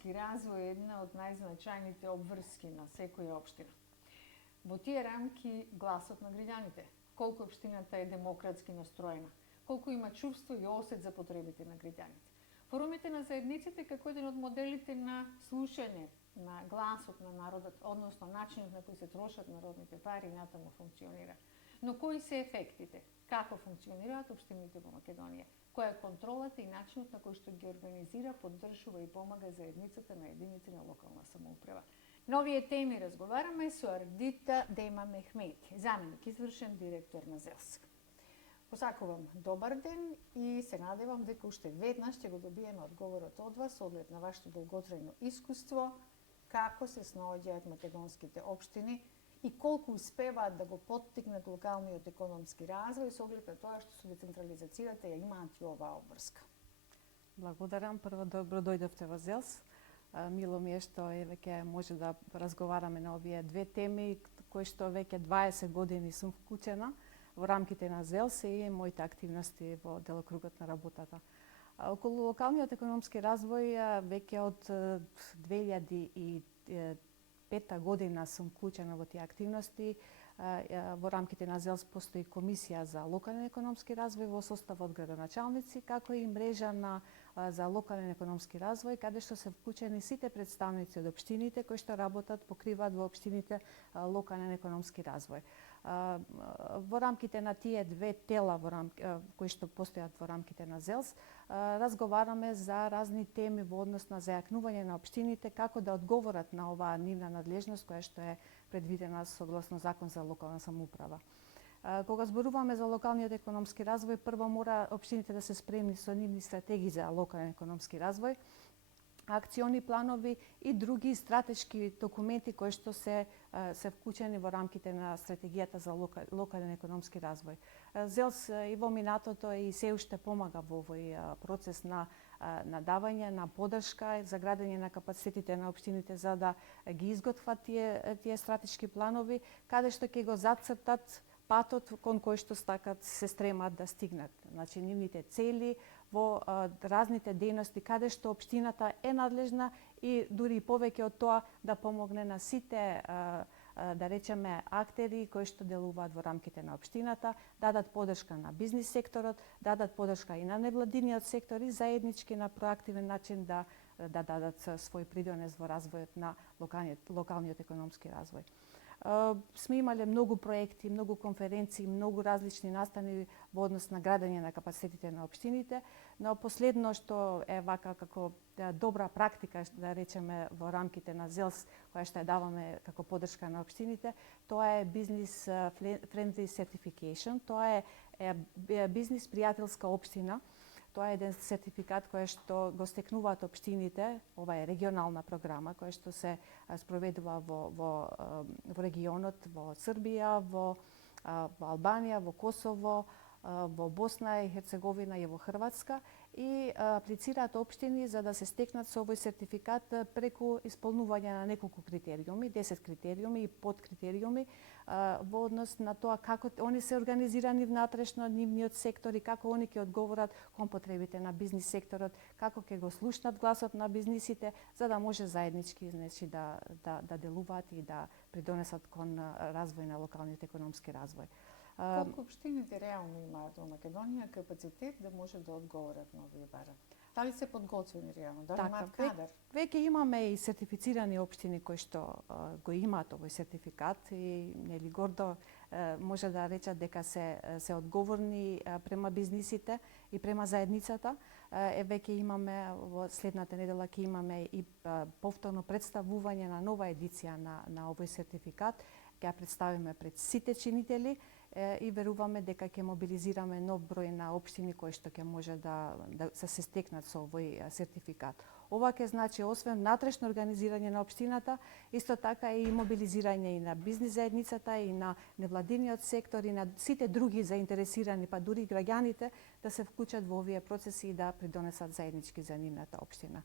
економски развој е една од најзначајните обврски на секоја општина. Во тие рамки гласот на граѓаните, колку општината е демократски настроена, колку има чувство и осет за потребите на граѓаните. Форумите на заедниците како еден од моделите на слушање на гласот на народот, односно начинот на кој се трошат народните пари, натаму функционира. Но кои се ефектите? Како функционираат општините во Македонија? Која е контролата и начинот на кој што ги организира, поддржува и помага заедницата на единици на локална самоуправа? На овие теми разговараме со Ардита Дема Мехмети, заменик извршен директор на ЗЕЛС. Посакувам добар ден и се надевам дека уште веднаш ќе го добиеме одговорот од вас, оглед на вашето долготрајно искуство, како се снаоѓаат македонските општини и колку успеваат да го поттикнат локалниот економски развој со оглед на тоа што со децентрализацијата ја имаат и оваа обврска. Благодарам. Прво добро дојдовте во ЗЕЛС. Мило ми е што веќе може да разговараме на овие две теми, кои што веќе 20 години сум вклучена во рамките на ЗЕЛС и моите активности во делокругот на работата. Околу локалниот економски развој веќе од 2005 година сум вклучена во тие активности. Во рамките на ЗЕЛС постои комисија за локален економски развој во состав од градоначалници, како и мрежа за локален економски развој, каде што се вклучени сите представници од општините кои што работат, покриваат во општините локален економски развој. Во рамките на тие две тела кои што постојат во рамките на ЗЕЛС, разговараме за разни теми во однос на зајакнување на општините, како да одговорат на оваа нивна надлежност која што е предвидена согласно Закон за локална самоуправа. Кога зборуваме за локалниот економски развој, прво мора општините да се спремни со нивни стратегии за локален економски развој, акциони планови и други стратешки документи кои што се вклучени во рамките на стратегијата за локален економски развој. ЗЕЛС и во минатото и се уште помага во овој процес на давање на поддршка за градење на капацитетите на општините за да ги изготват тие стратешки планови, каде што ќе го зацртат патот кон кој што стакат се стремат да стигнат. Значи, нивните цели во разните дејности каде што општината е надлежна и дури и повеќе од тоа да помогне на сите да речеме актери кои што делуваат во рамките на општината, дадат поддршка на бизнис секторот, дадат поддршка и на невладиниот сектор и заеднички на проактивен начин да дадат свој придонес во развојот на локалниот економски развој. Сме имале многу проекти, многу конференции, многу различни настани во однос на градење на капацитетите на општините, но последно што е вака како добра практика, да речеме, во рамките на ЗЕЛС, која што ја даваме како поддршка на општините, тоа е Business Friendly Certification, тоа е бизнис пријателска општина. Тоа е еден сертификат кој што го стекнуваат општините, ова е регионална програма која што се спроведува во регионот, во Србија, во Албанија, во Косово, во Босна и Херцеговина и во Хрватска и аплицираат општини за да се стекнат со овој сертификат преку исполнување на неколку критериуми, 10 критериуми и подкритериуми во однос на тоа како они се организирани внатрешно, нивниот сектор и како они ќе одговорат кон потребите на бизнис секторот, како ќе го слушнат гласот на бизнисите за да може заеднички да делуваат и да придонесат кон развој на локалниот економски развој. Колку општините реално имаат во Македонија капацитет да може да одговорат на овие барања? Дали се подготвени реално? Дали имаат кадар? Веќе имаме и сертифицирани општини кои што го имаат овој сертификат и нели гордо може да речат дека се одговорни према бизнисите и према заедницата. Веќе имаме во следната недела ќе имаме и повторно представување на нова едиција на овој сертификат. Ќе ја представиме пред сите чинители и веруваме дека ќе мобилизираме нов број на општини кои што ќе може да се стекнат со овој сертификат. Ова ќе значи освен внатрешно организирање на општината, исто така и мобилизирање и на бизнис заедницата и на невладиниот сектор и на сите други заинтересирани, па дури и граѓаните да се вклучат во овие процеси и да придонесат заеднички за нивната општина.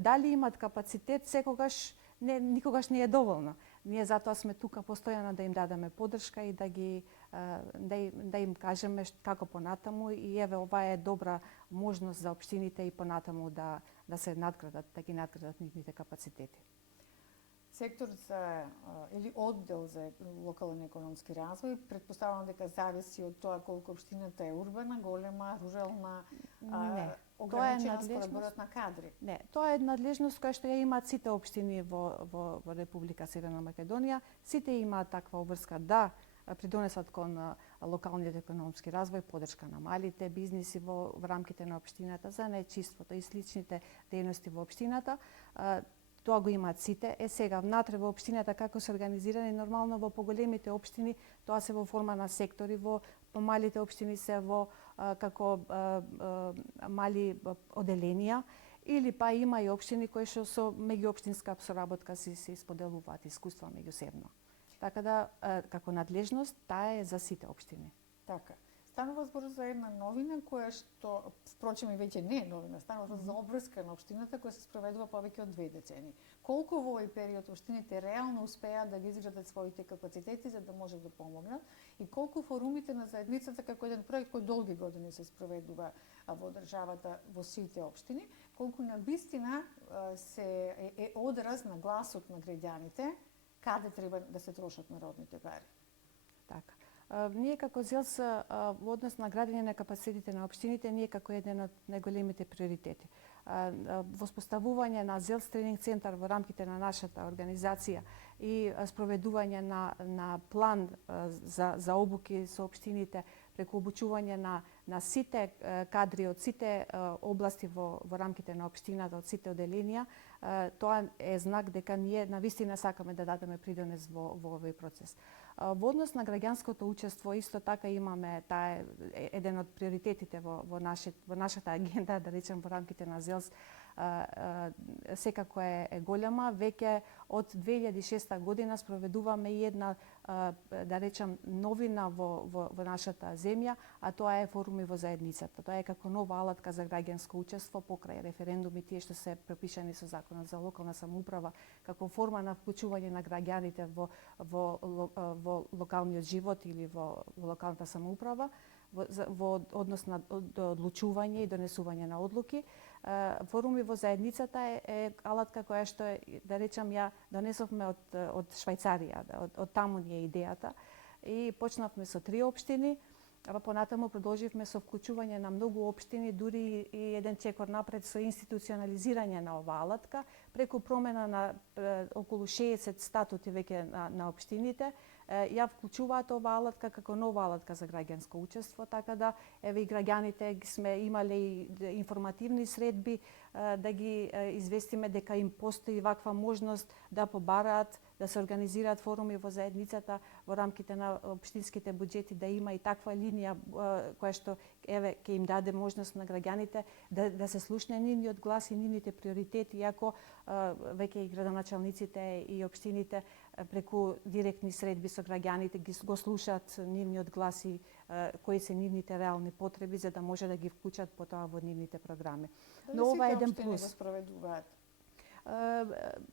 Дали имат капацитет, секогаш никогаш не е доволно. Ние затоа сме тука постојано да им дадеме поддршка и да им кажеме како понатаму и еве ова е добра можност за општините и понатаму да да се надградат, да ги надградат нивните капацитети. Сектор за или оддел за локален економски развој, претпоставувам дека зависи од тоа колку општината е урбана, голема, рурална, Не, ограничена според бројот на кадри. Не, тоа е надлежност која што ја имаат сите општини во Република Северна Македонија. Сите имаат таква обврска да придонесат кон локалниот економски развој, поддршка на малите бизниси во рамките на општината, за најчиството и сличните дејности во општината. Тоа го имаат сите. Сега внатре во општината како се организирани, нормално во поголемите општини тоа се во форма на сектори, во помалите општини се во како мали оделенија, или па има и општини кои што со меѓуопштинска соработка се исподелуваат искуства меѓусебно. Така да како надлежност таа е за сите општини. Така. Станува збор за една новина која што, впрочем и веќе не е новина, станува збор за обврска на општината која се спроведува повеќе од 2 децени. Колку во овој период општините реално успеа да ги изградат своите капацитети за да може да помогнат и колку форумите на заедницата како еден проект кој долги години се спроведува во државата во сите општини, колку на вистина се е одраз на гласот на граѓаните каде треба да се трошат народните пари. Така. Ние како ЗЕЛС во однос на градење на капацитетите на општините, ние како еден од најголемите приоритети. Воспоставување на ЗЕЛС тренинг центар во рамките на нашата организација и спроведување на план за обуки со општините преку обучување на сите кадри од сите области во рамките на општината, од сите оделенија, тоа е знак дека ние навистина сакаме да дадеме придонес во овој процес. Во однос на граѓанското учество, исто така имаме, таа е еден од приоритетите во нашата агенда, да речем во рамките на ЗЕЛС, секако е голема. Веќе од 2006 година спроведуваме и една, да речем, новина во нашата земја, а тоа е форуми во заедницата. Тоа е како нова алатка за граѓанско учество покрај референдуми, тие што се пропишани со Законот за локална самоуправа, како форма на вклучување на граѓаните во локалниот живот или во локалната самоуправа, во однос на одлучување и донесување на одлуки. Форуми во заедницата е алатка која што, да речам, ја донесовме од Швајцарија, од таму ни е идејата. И почнавме со 3 општини, а понатаму продолживме со вклучување на многу општини, дури и еден чекор напред со институционализирање на оваа алатка, преку промена на околу 60 статути веќе на општините, ја вклучуваат оваа алатка како нова алатка за граѓанско учество, така да еве и граѓаните сме имале и информативни средби да ги известиме дека им постои ваква можност да побараат, да се организираат форуми во заедницата во рамките на општинските буџети, да има и таква линија која што еве ќе им даде можност на граѓаните да се слушне нивниот глас и нивните приоритети, иако веќе и градоначалниците и општините преку директни средби со граѓаните го слушаат нивниот глас и кои се нивните реални потреби за да може да ги вклучат потоа во нивните програми. Но ова е еден плюс. Го спроведуваат?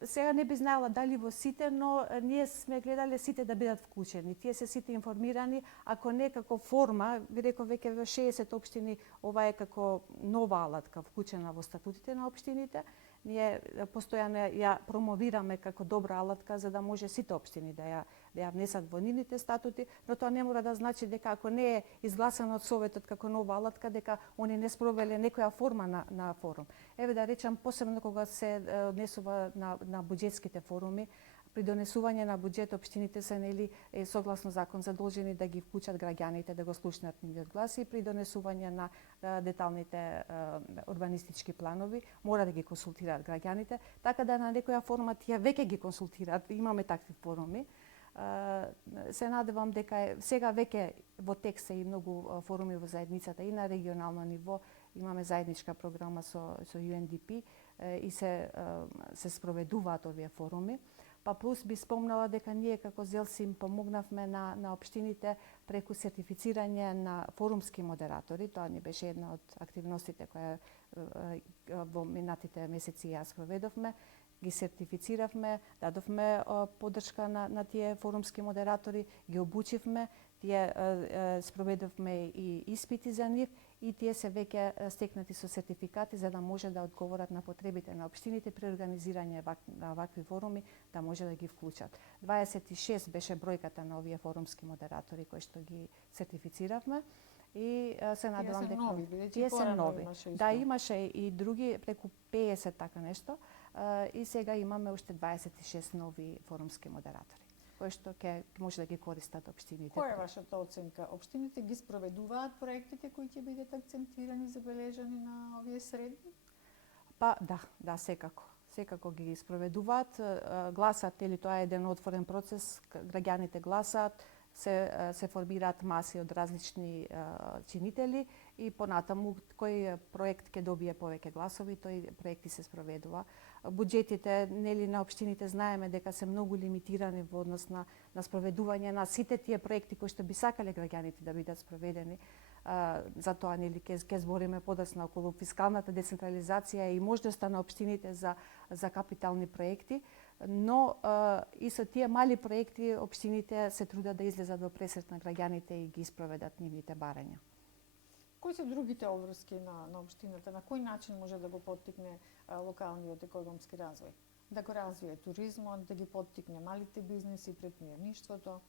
Сега не би знаела дали во сите, но ние сме гледале сите да бидат вклучени. Тие се сите информирани, ако не како форма, ви реков веќе во 60 општини, ова е како нова алатка вклучена во статутите на општините. Ние постојано ја промовираме како добра алатка за да може сите општини да ја внесат во нивните статути, но тоа не мора да значи дека ако не е изгласано од Советот како нова алатка, дека они не спровеле некоја форма на форум. Еве да речам, посебно кога се однесува на буџетските форуми, при донесување на буџет општините се согласно закон задолжени да ги вклучат граѓаните, да го слушнат нивниот глас, и при донесување на деталните урбанистички планови мора да ги консултираат граѓаните, така да на некоја форма тие веќе ги консултираат. Имаме такви форуми. Се надевам дека сега веќе во текст се и многу форуми во заедницата и на регионално ниво. Имаме заедничка програма со UNDP и се спроведуваат овие форуми. Па плюс би спомнала дека ние како ЗЕЛС им помогнавме на општините преку сертифицирање на форумски модератори. Тоа ни беше една од активностите која во минатите месеци ја спроведовме. Ги сертифициравме, дадовме поддршка на тие форумски модератори, ги обучивме. Тие спроведовме и испити за нив и тие се веќе стекнати со сертификати за да може да одговорат на потребите на општините при организирање на вакви форуми, да може да ги вклучат. 26 беше бројката на овие форумски модератори кои што ги сертифициравме и се надевам дека нови, бидејќи тие се порано нови. имаше Да, исто. имаше и други преку 50 така нешто и сега имаме уште 26 нови форумски модератори кои што ќе може да ги користат општините. Која е вашата оценка? Општините ги спроведуваат проектите кои ќе бидат акцентирани, забележани на овие средби? Па да, секако. Секако ги спроведуваат, гласат, или тоа е еден отворен процес, граѓаните гласаат, се формираат маси од различни чинители и понатаму кој проект ќе добие повеќе гласови, тој проекти се спроведува. Буџетите нели на општините знаеме дека се многу лимитирани во однос на спроведување на сите тие проекти кои што би сакале граѓаните да бидат спроведени. Затоа нели ќе збориме подоцна околу фискалната децентрализација и можноста на општините за капитални проекти, но и со тие мали проекти општините се трудат да излезат во пресрет на граѓаните и ги спроведат нивните барања. Кои се другите обврски на општината? На кој начин може да го поттикне локалниот економски развој? Да го развие туризмот, да ги поттикне малите бизниси, предприемништвото?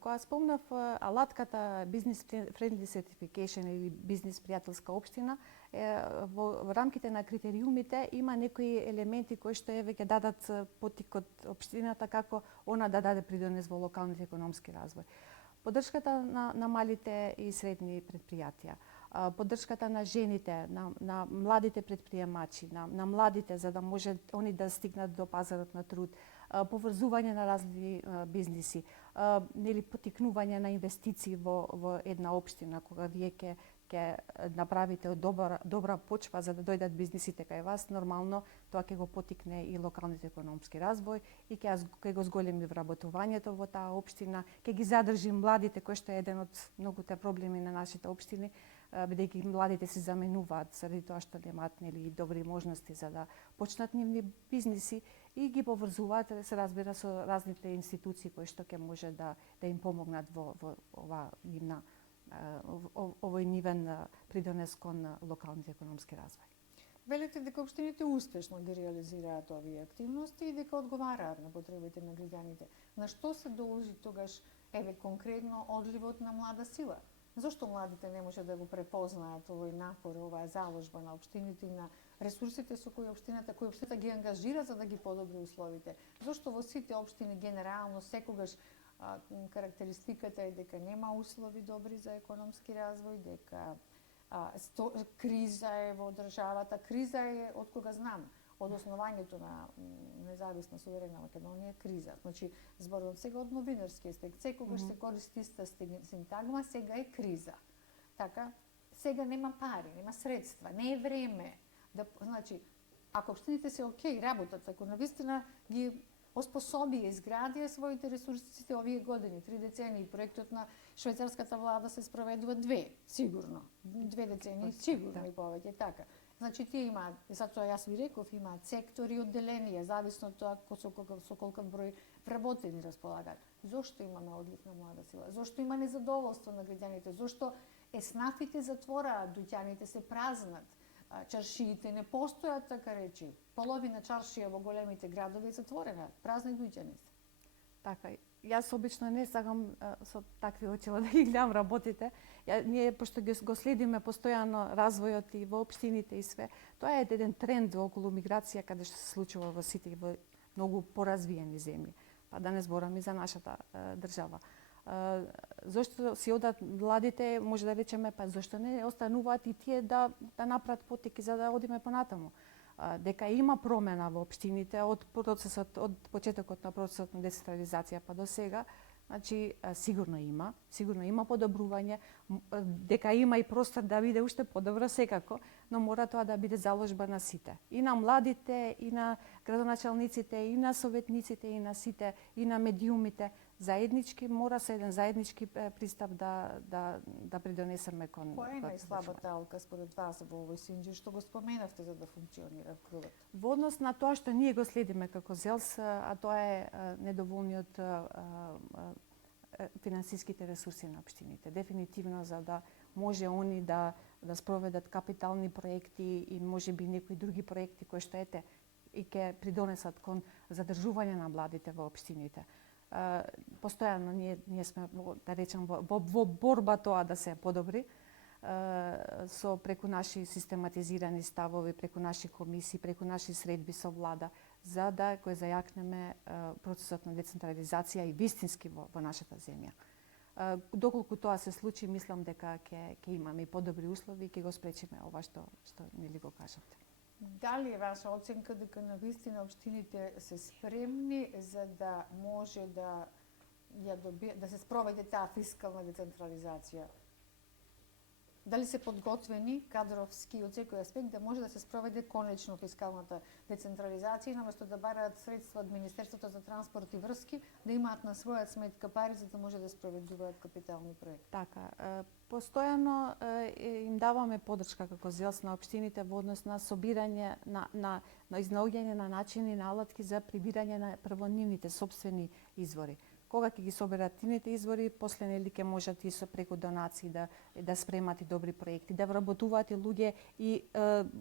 Кога спомнав алатката Business Friendly Certification или бизнис пријателска општина, во рамките на критериумите има некои елементи кои што ќе дадат поттик од општината како она да даде придонес во локалниот економски развој. Поддршката на малите и средни предпријатија, поддршката на жените, на младите предприемачи, на младите за да може они да стигнат до пазарот на труд, поврзување на разни бизниси, нели поттикнување на инвестиции во една општина кога вие ќе направите добра почва за да дојдат бизнисите кај вас, нормално тоа ќе го поттикне и локалниот економски развој и ќе го зголеми вработувањето во таа општина, ќе ги задржи младите кои што е еден од многуте проблеми на нашите општини, бидејќи младите се заменуваат заради тоа што немаат нели добри можности за да почнат нивни бизниси и ги поврзуваат, се разбира, со разните институции кои што ќе може да им помогнат во овој нивен придонес кон локалниот економски развој. Велите дека општините успешно ги реализираат овие активности и дека одговараат на потребите на граѓаните. На што се должи тогаш конкретно одливот на млада сила? Зошто младите не може да го препознаат овој напор, оваа заложба на општините и на ресурсите со кои општината ги ангажира за да ги подобри условите? Зошто во сите општини генерално секогаш карактеристиката е дека нема услови добри за економски развој, дека криза е во државата, криза е од кога знам, од основањето на независна суверена Македонија криза. Значи, зборот сега од новинарски стек, секогаш се користи иста синтагма, сега е криза. Така, сега нема пари, нема средства, не е време. Значи, ако општините се окей работат, ако навистина ги оспособија, изградија своите ресурси сите овие години, 3 децении, проектот на швајцарската влада се спроведува 2, сигурно. 2 децении, сигурно и повеќе, така. Значи, тие имаат, затоа јас ви реков, имаат сектори и одделенија, зависно од тоа со колку број вработени располагаат. Зошто имаме одлив на млада сила? Зошто има незадоволство на граѓаните? Зошто еснафите затвораат, дуќаните се празнат? Чаршиите не постојат, така речи. Половина чаршија во големите градови е затворена, празни дуќани се. Така, јас обично не сакам со такви очила да ги гледам работите. Ние, пошто го следиме постојано развојот и во општините и све, тоа е еден тренд околу миграција каде што се случува во сите во многу поразвиени земји. Па да не зборам и за нашата држава. Зошто си одат младите, може да речеме, па зошто не остануваат и тие да направат поттики за да одиме понатаму. Дека има промена во општините од почетокот на процесот на децентрализација па до сега, значи сигурно има подобрување, дека има и простор да биде уште подобро секако, но мора тоа да биде заложба на сите. И на младите, и на градоначалниците, и на советниците, и на сите, и на медиумите. Заеднички мора се еден заеднички пристап да придонесеме кон. Која е најслабата алка според вас во овој синџир што го споменавте за да функционира кругот? Во однос на тоа што ние го следиме како ЗЕЛС, а тоа е недоволниот финансиските ресурси на општините. Дефинитивно за да може они да спроведат капитални проекти и можеби некои други проекти кои што и ќе придонесат кон задржување на младите во општините. Постојано ние сме, да речем, во борба тоа да се подобри, со преку наши систематизирани ставови, преку наши комисии, преку наши средби со влада, за да го зајакнеме процесот на децентрализација и вистински во нашата земја. Доколку тоа се случи, мислам дека ќе имаме и подобри услови и ќе го спречиме ова што нели го кажавте. Дали е ваша оценка дека навистина општините се спремни за да може да се спроведе таа фискална децентрализација? Дали се подготвени кадровски од секој аспект да може да се спроведе конечно фискалната децентрализација, наместо да бараат средства од Министерството за транспорт и врски, да имаат на своја сметка пари за да може да спроведуваат капитални проекти? Така, постојано им даваме поддршка како ЗЕЛС на општините во однос на собирање на изнаоѓање на начини и алатки за прибирање на прво нивните сопствени извори. Кога ќе ги соберат тините извори, после нели ќе можат и со преку донации да спремат и добри проекти, да вработуваат и луѓе и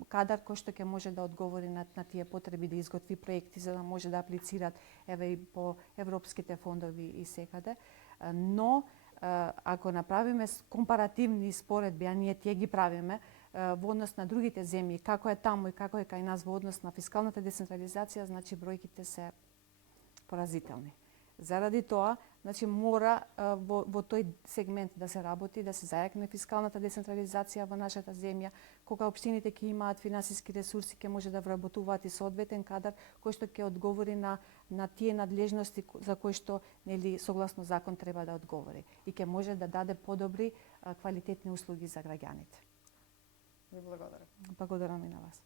кадар кој што ќе може да одговори на тие потреби, да изготви проекти за да може да аплицираат и по европските фондови и секаде. Но ако направиме компаративни споредби, а ние тие ги правиме во однос на другите земји, како е таму и како е кај нас во однос на фискалната децентрализација, значи бројките се поразителни. Заради тоа, значи мора во тој сегмент да се работи, да се зајакне фискалната децентрализација во нашата земја, кога општините ќе имаат финансиски ресурси, ќе може да вработуваат и соодветен кадар кој што ќе одговори на тие надлежности за кои што нели согласно закон треба да одговори и ќе може да даде подобри квалитетни услуги за граѓаните. Ви благодарам. Благодарам и на вас.